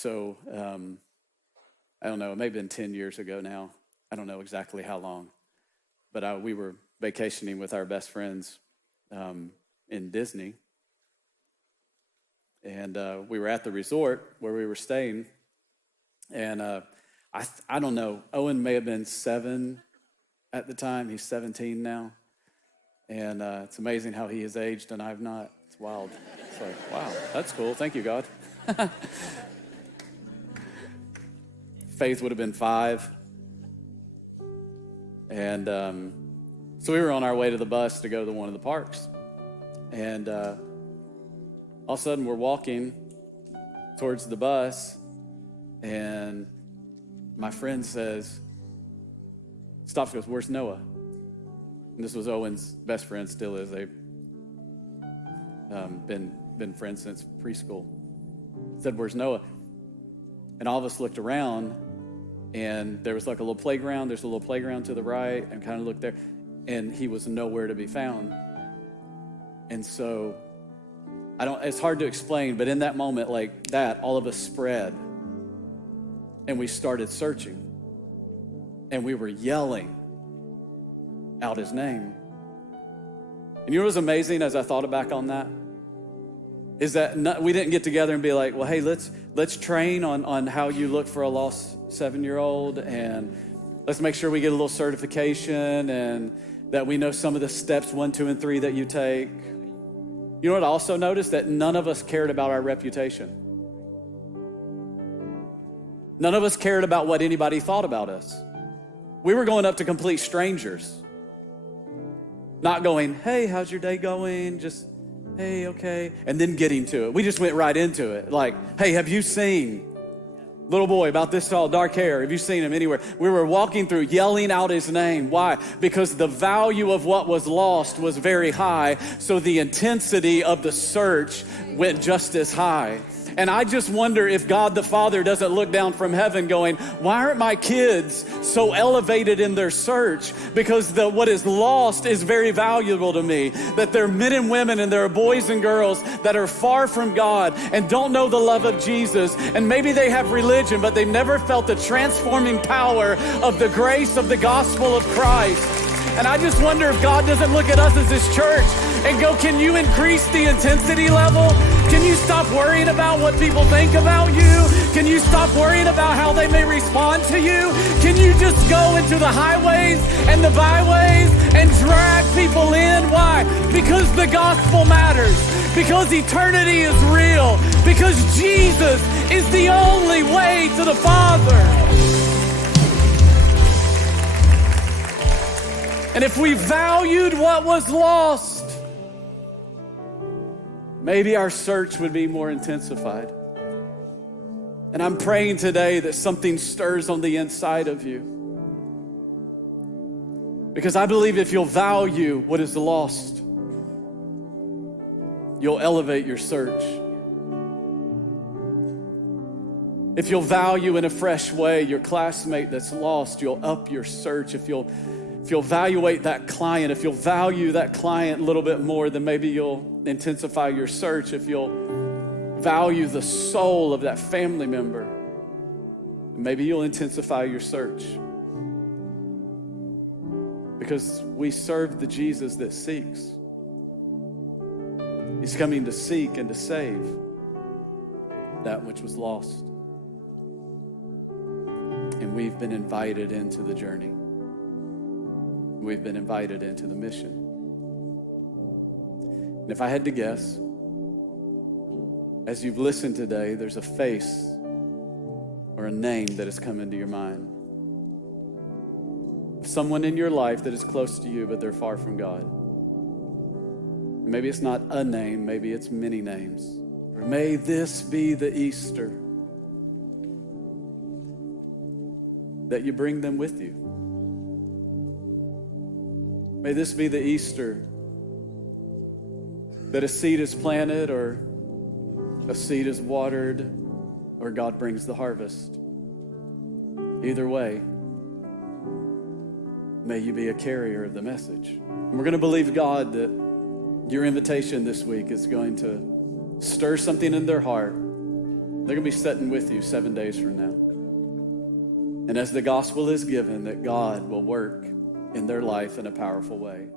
So I don't know, it may have been 10 years ago now. I don't know exactly how long. But we were vacationing with our best friends in Disney. And we were at the resort where we were staying. And I don't know, Owen may have been 7 at the time. He's 17 now. And it's amazing how he has aged and I've not. It's wild. It's like, wow, that's cool. Thank you, God. Faith would have been 5. And so we were on our way to the bus to go to one of the parks. And all of a sudden we're walking towards the bus, and my friend says, stops, goes, "Where's Noah?" And this was Owen's best friend, still is. They've been friends since preschool. Said, "Where's Noah?" And all of us looked around, and there was like a little playground. There's a little playground to the right, and kind of looked there, and he was nowhere to be found. And so, it's hard to explain, but in that moment like that, all of us spread, and we started searching, and we were yelling out his name. And you know what was amazing as I thought back on that? Is that we didn't get together and be like, well, hey, let's train on how you look for a lost 7-year-old, and let's make sure we get a little certification and that we know some of the steps 1, 2, and 3 that you take. You know what I also noticed? That none of us cared about our reputation. None of us cared about what anybody thought about us. We were going up to complete strangers. Not going, hey, how's your day going? Just, hey, okay. And then getting to it. We just went right into it. Like, hey, have you seen little boy about this tall, dark hair? Have you seen him anywhere? We were walking through, yelling out his name. Why? Because the value of what was lost was very high. So the intensity of the search went just as high. And I just wonder if God the Father doesn't look down from heaven going, why aren't my kids so elevated in their search? Because what is lost is very valuable to me. That there are men and women and there are boys and girls that are far from God and don't know the love of Jesus. And maybe they have religion, but they've never felt the transforming power of the grace of the gospel of Christ. And I just wonder if God doesn't look at us as His church and go, can you increase the intensity level? Can you stop worrying about what people think about you? Can you stop worrying about how they may respond to you? Can you just go into the highways and the byways and drag people in? Why? Because the gospel matters. Because eternity is real. Because Jesus is the only way to the Father. And if we valued what was lost, maybe our search would be more intensified. And I'm praying today that something stirs on the inside of you. Because I believe if you'll value what is lost, you'll elevate your search. If you'll value in a fresh way your classmate that's lost, you'll up your search. If you'll evaluate that client, if you'll value that client a little bit more, then maybe you'll intensify your search. If you'll value the soul of that family member, maybe you'll intensify your search. Because we serve the Jesus that seeks. He's coming to seek and to save that which was lost. And we've been invited into the journey. We've been invited into the mission. And if I had to guess, as you've listened today, there's a face or a name that has come into your mind. Someone in your life that is close to you, but they're far from God. Maybe it's not a name, maybe it's many names. Or may this be the Easter that you bring them with you. May this be the Easter that a seed is planted or a seed is watered or God brings the harvest. Either way, may you be a carrier of the message. And we're going to believe God that your invitation this week is going to stir something in their heart They're going to be sitting with you 7 days from now. And as the gospel is given, that God will work in their life in a powerful way.